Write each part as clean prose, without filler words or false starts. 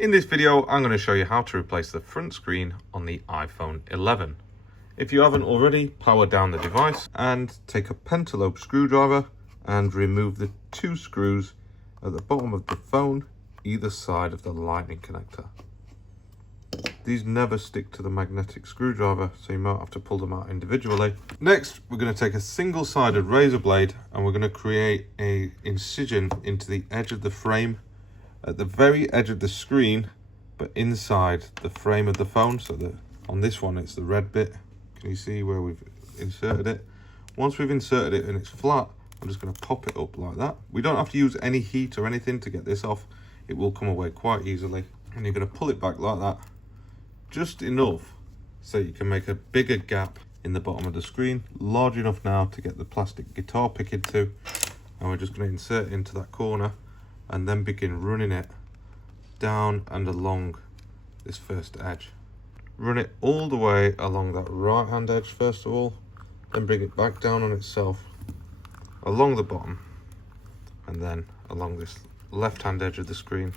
In this video, I'm going to show you how to replace the front screen on the iPhone 11. If you haven't already, power down the device and take a pentalobe screwdriver and remove the two screws at the bottom of the phone, either side of the lightning connector. These never stick to the magnetic screwdriver, so you might have to pull them out individually. Next, we're going to take a single-sided razor blade and we're going to create an incision into the edge of the frame at the very edge of the screen, but inside the frame of the phone. So that on this one, it's the red bit. Can you see where we've inserted it? Once we've inserted it and it's flat, I'm just going to pop it up like that. We don't have to use any heat or anything to get this off. It will come away quite easily. And you're going to pull it back like that, just enough so you can make a bigger gap in the bottom of the screen, large enough now to get the plastic guitar pick into. And we're just going to insert it into that corner and then begin running it down and along this first edge. Run it all the way along that right hand edge first of all, then bring it back down on itself along the bottom and then along this left hand edge of the screen.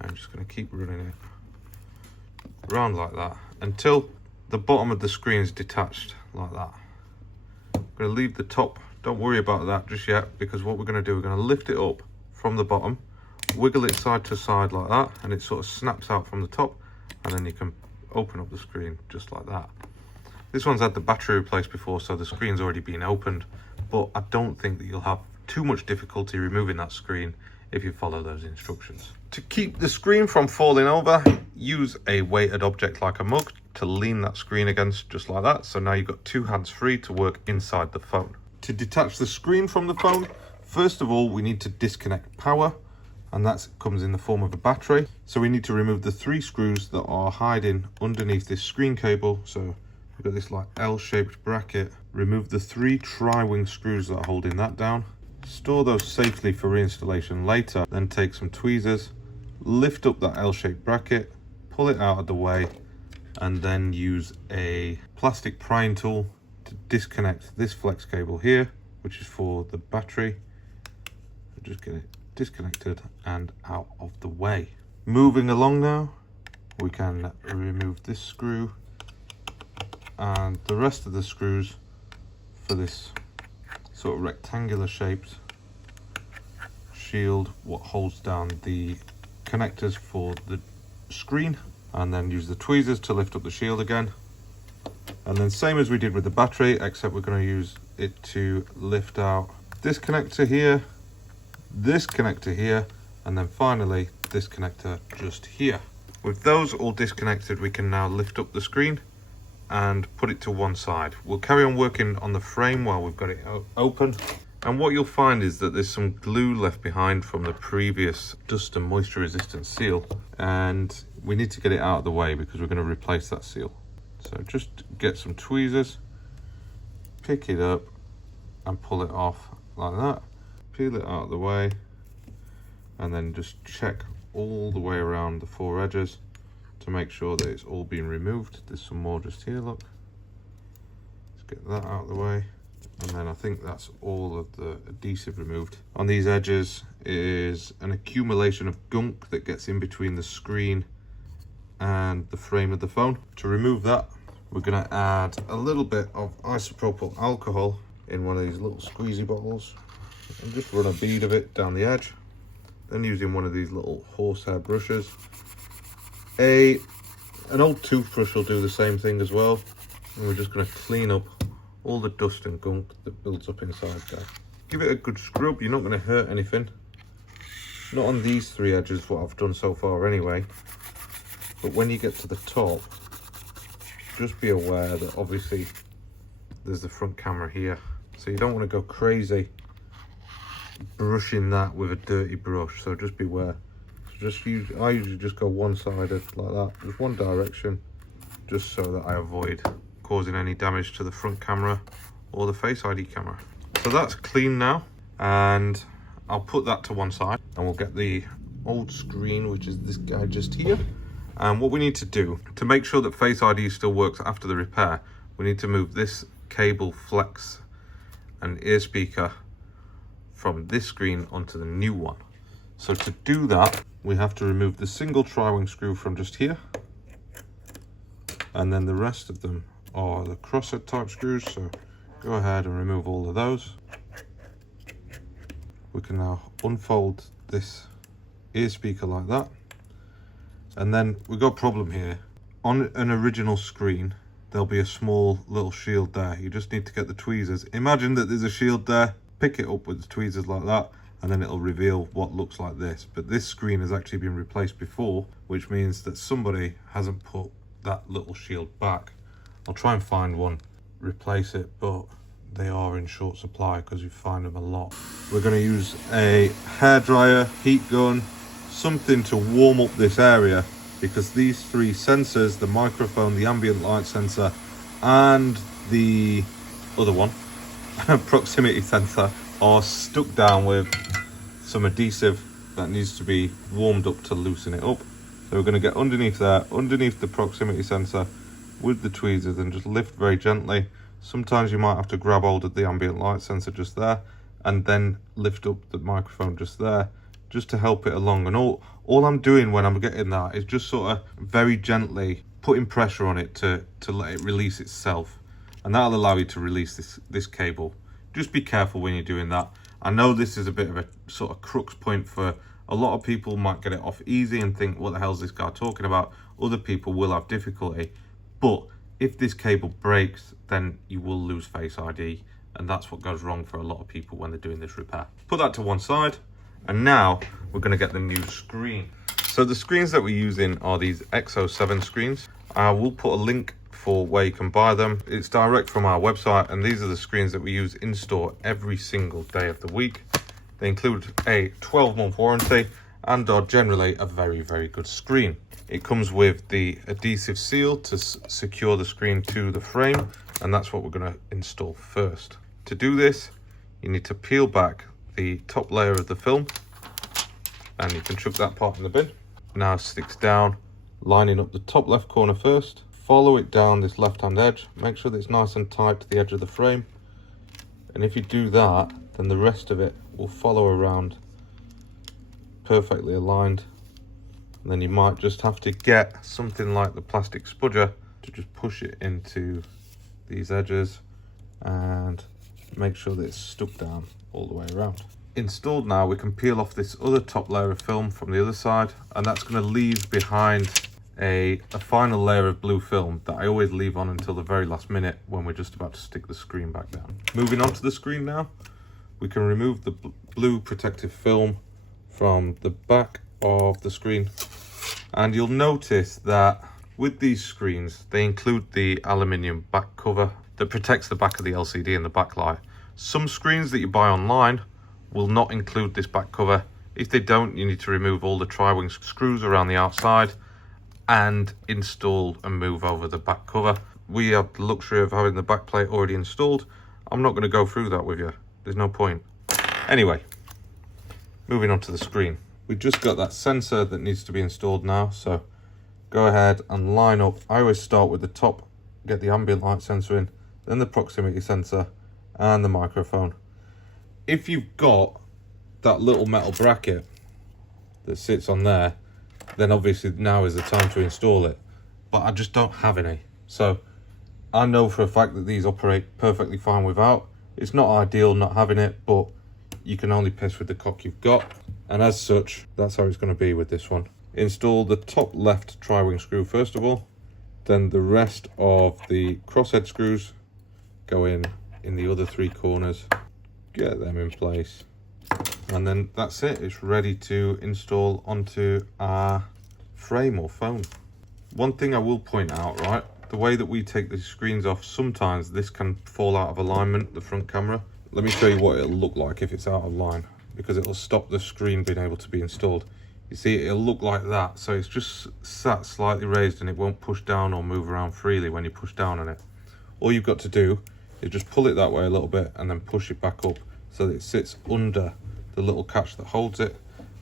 I'm just going to keep running it around like that until the bottom of the screen is detached like that. I'm going to leave the top, don't worry about that just yet, because what we're going to do, we're going to lift it up from the bottom, wiggle it side to side like that, and it sort of snaps out from the top, and then you can open up the screen just like that. This one's had the battery replaced before, so the screen's already been opened, but I don't think that you'll have too much difficulty removing that screen if you follow those instructions. To keep the screen from falling over, use a weighted object like a mug to lean that screen against, just like that. So now you've got two hands free to work inside the phone. To detach the screen from the phone, first of all, we need to disconnect power, and that comes in the form of a battery. So we need to remove the three screws that are hiding underneath this screen cable. So we've got this like L-shaped bracket. Remove the three tri-wing screws that are holding that down. Store those safely for reinstallation later. Then take some tweezers, lift up that L-shaped bracket, pull it out of the way, and then use a plastic prying tool to disconnect this flex cable here, which is for the battery. Just get it disconnected and out of the way. Moving along now, we can remove this screw and the rest of the screws for this sort of rectangular shaped shield, what holds down the connectors for the screen, and then use the tweezers to lift up the shield again. And then same as we did with the battery, except we're going to use it to lift out this connector here, this connector here, and then finally this connector just here. With those all disconnected, we can now lift up the screen and put it to one side. We'll carry on working on the frame while we've got it open. And what you'll find is that there's some glue left behind from the previous dust and moisture resistant seal, and we need to get it out of the way because we're going to replace that seal. So just get some tweezers, pick it up and pull it off like that. Peel it out of the way and then just check all the way around the four edges to make sure that it's all been removed. There's some more just here, look. Let's get that out of the way. And then I think that's all of the adhesive removed. On these edges is an accumulation of gunk that gets in between the screen and the frame of the phone. To remove that, we're going to add a little bit of isopropyl alcohol in one of these little squeezy bottles and just run a bead of it down the edge. Then using one of these little horsehair brushes, an old toothbrush will do the same thing as well, and we're just going to clean up all the dust and gunk that builds up inside there. Give it a good scrub, you're not going to hurt anything. Not on these three edges, what I've done so far anyway, but when you get to the top, just be aware that obviously there's the front camera here, so you don't want to go crazy brushing that with a dirty brush, so just beware. I usually just go one-sided like that, just one direction, just so that I avoid causing any damage to the front camera or the Face ID camera. So that's clean now, and I'll put that to one side, and we'll get the old screen, which is this guy just here. And what we need to do to make sure that Face ID still works after the repair, we need to move this cable flex and ear speaker from this screen onto the new one. So to do that, we have to remove the single tri-wing screw from just here. And then the rest of them are the crosshead type screws. So go ahead and remove all of those. We can now unfold this ear speaker like that. And then we've got a problem here. On an original screen, there'll be a small little shield there. You just need to get the tweezers. Imagine that there's a shield there, pick it up with the tweezers like that, and then it'll reveal what looks like this. But this screen has actually been replaced before, which means that somebody hasn't put that little shield back. I'll try and find one, replace it, but they are in short supply because you find them a lot. We're going to use a hairdryer, heat gun, something to warm up this area, because these three sensors, the microphone, the ambient light sensor, and the other one, proximity sensor, are stuck down with some adhesive that needs to be warmed up to loosen it up. So we're going to get underneath there, underneath the proximity sensor with the tweezers, and just lift very gently. Sometimes you might have to grab hold of the ambient light sensor just there, and then lift up the microphone just there, just to help it along. And all I'm doing when I'm getting that is just sort of very gently putting pressure on it to let it release itself. And that'll allow you to release this cable. Just be careful when you're doing that. I know this is a bit of a sort of crux point for a lot of people. Might get it off easy and think, what the hell is this guy talking about? Other people will have difficulty. But if this cable breaks, then you will lose Face ID. And that's what goes wrong for a lot of people when they're doing this repair. Put that to one side. And now we're going to get the new screen. So the screens that we're using are these X07 screens. I will put a link for where you can buy them. It's direct from our website, and these are the screens that we use in store every single day of the week. They include a 12-month warranty and are generally a very, very good screen. It comes with the adhesive seal to secure the screen to the frame, and that's what we're going to install first. To do this, you need to peel back the top layer of the film, and you can chuck that part in the bin. Now sticks down, lining up the top left corner first. Follow it down this left hand edge, make sure that it's nice and tight to the edge of the frame, and if you do that, then the rest of it will follow around perfectly aligned. And then you might just have to get something like the plastic spudger to just push it into these edges and make sure that it's stuck down all the way around. Installed now, we can peel off this other top layer of film from the other side, and that's going to leave behind a final layer of blue film that I always leave on until the very last minute when we're just about to stick the screen back down. Moving on to the screen now, we can remove the blue protective film from the back of the screen, and you'll notice that with these screens they include the aluminium back cover that protects the back of the LCD and the backlight. Some screens that you buy online will not include this back cover. If they don't, you need to remove all the tri-wing screws around the outside and install and move over the back cover. We have the luxury of having the back plate already installed. I'm not going to go through that with you. There's no point. Anyway, moving on to the screen. We've just got that sensor that needs to be installed now, so go ahead and line up. I always start with the top, get the ambient light sensor in, then the proximity sensor and the microphone. If you've got that little metal bracket that sits on there, then obviously now is the time to install it. But I just don't have any. So I know for a fact that these operate perfectly fine without. It's not ideal not having it, but you can only piss with the cock you've got. And as such, that's how it's going to be with this one. Install the top left tri-wing screw first of all. Then the rest of the crosshead screws go in the other three corners. Get them in place. And then that's it. It's ready to install onto our frame or phone. One thing I will point out, right? The way that we take the screens off, sometimes this can fall out of alignment, the front camera. Let me show you what it'll look like if it's out of line, because it'll stop the screen being able to be installed. You see, it'll look like that. So it's just sat slightly raised and it won't push down or move around freely when you push down on it. All you've got to do is just pull it that way a little bit and then push it back up so that it sits under the little catch that holds it.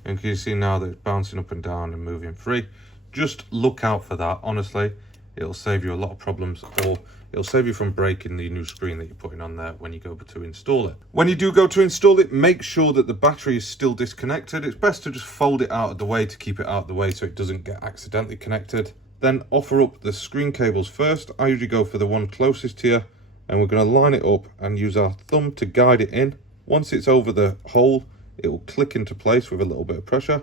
And can you see now that it's bouncing up and down and moving free? Just look out for that. Honestly, it'll save you a lot of problems. Or It'll save you from breaking the new screen that you're putting on there when you go to install it. When you do go to install it, make sure that the battery is still disconnected. It's best to just fold it out of the way to keep it out of the way so it doesn't get accidentally connected. Then offer up the screen cables first. I usually go for the one closest to you, and we're going to line it up and use our thumb to guide it in. Once it's over the hole, it will click into place with a little bit of pressure.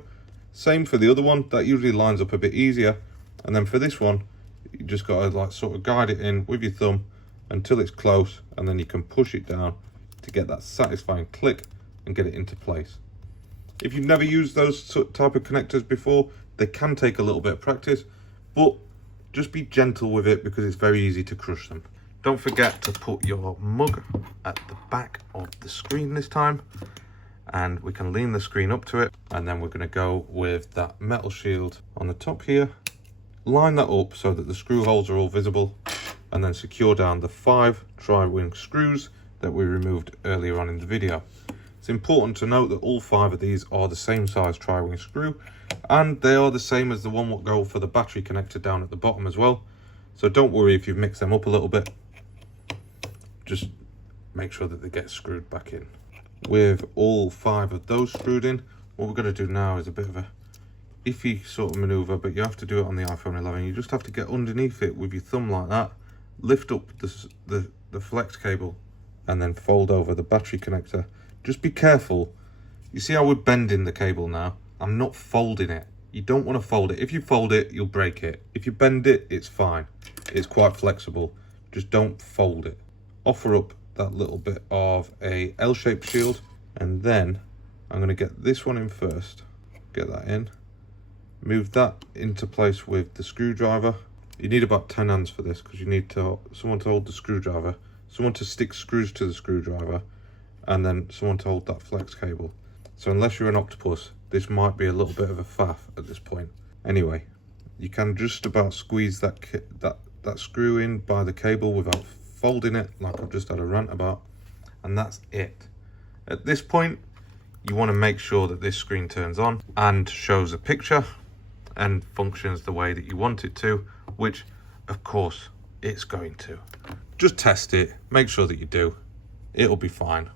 Same for the other one, that usually lines up a bit easier. And then for this one, you just got to like sort of guide it in with your thumb until it's close, and then you can push it down to get that satisfying click and get it into place. If you've never used those type of connectors before, they can take a little bit of practice, but just be gentle with it because it's very easy to crush them. Don't forget to put your mug at the back of the screen this time, and we can lean the screen up to it, and then we're going to go with that metal shield on the top here. Line that up so that the screw holes are all visible, and then secure down the 5 tri-wing screws that we removed earlier on in the video. It's important to note that all 5 of these are the same size tri-wing screw, and they are the same as the one that go for the battery connector down at the bottom as well. So don't worry if you've mixed them up a little bit. Just make sure that they get screwed back in. With all 5 of those screwed in, what we're going to do now is a bit of a iffy sort of maneuver, but you have to do it on the iPhone 11. You just have to get underneath it with your thumb like that, lift up the flex cable, and then fold over the battery connector. Just be careful. You see how we're bending the cable now? I'm not folding it. You don't want to fold it. If you fold it, you'll break it. If you bend it, it's fine. It's quite flexible. Just don't fold it. Offer up that little bit of a L-shaped shield, and then I'm going to get this one in first. Get that in. Move that into place with the screwdriver. You need about 10 hands for this because you need someone to hold the screwdriver, someone to stick screws to the screwdriver, and then someone to hold that flex cable. So unless you're an octopus, this might be a little bit of a faff at this point. Anyway, you can just about squeeze that screw in by the cable without folding it like I've just had a rant about, and that's it. At this point, you want to make sure that this screen turns on and shows a picture and functions the way that you want it to, which of course it's going to. Just test it, make sure that you do. It'll be fine.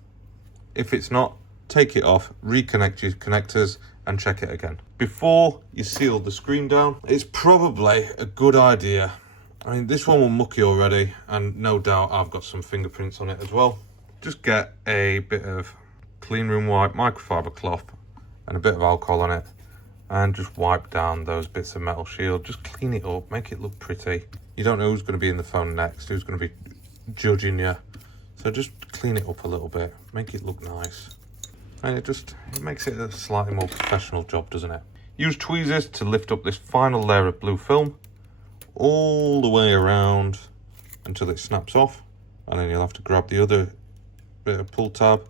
If it's not, take it off, reconnect your connectors and check it again. Before you seal the screen down, it's probably a good idea. I mean, this one will mucky already, and no doubt I've got some fingerprints on it as well. Just get a bit of clean room wipe, microfiber cloth, and a bit of alcohol on it, and just wipe down those bits of metal shield. Just clean it up, make it look pretty. You don't know who's going to be in the phone next, who's going to be judging you. So just clean it up a little bit, make it look nice. And it makes it a slightly more professional job, doesn't it? Use tweezers to lift up this final layer of blue film all the way around until it snaps off, and then you'll have to grab the other bit of pull tab.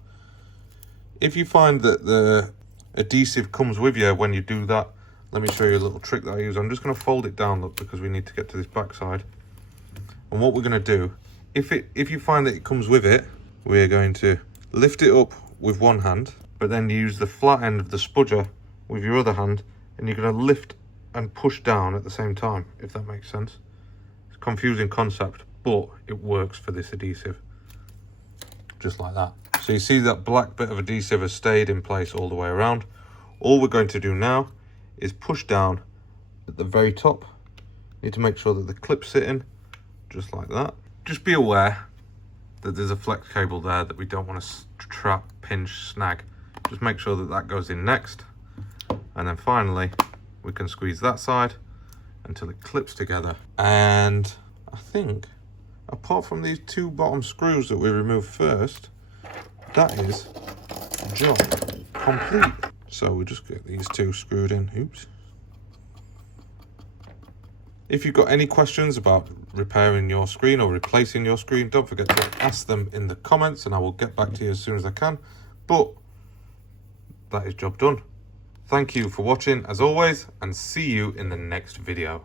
If you find that the adhesive comes with you when you do that, let me show you a little trick that I use. I'm just going to fold it down, look, because we need to get to this back side. And what we're going to do, if you find that it comes with it, we're going to lift it up with one hand, but then use the flat end of the spudger with your other hand, and you're going to lift and push down at the same time, if that makes sense. It's a confusing concept, but it works for this adhesive. Just like that. So you see that black bit of adhesive has stayed in place all the way around. All we're going to do now is push down at the very top. You need to make sure that the clip's sitting, just like that. Just be aware that there's a flex cable there that we don't want to trap, pinch, snag. Just make sure that that goes in next. And then finally, we can squeeze that side until it clips together. And I think, apart from these 2 bottom screws that we removed first, that is job complete. So we just get these 2 screwed in. Oops. If you've got any questions about repairing your screen or replacing your screen, don't forget to ask them in the comments and I will get back to you as soon as I can. But that is job done. Thank you for watching as always, and see you in the next video.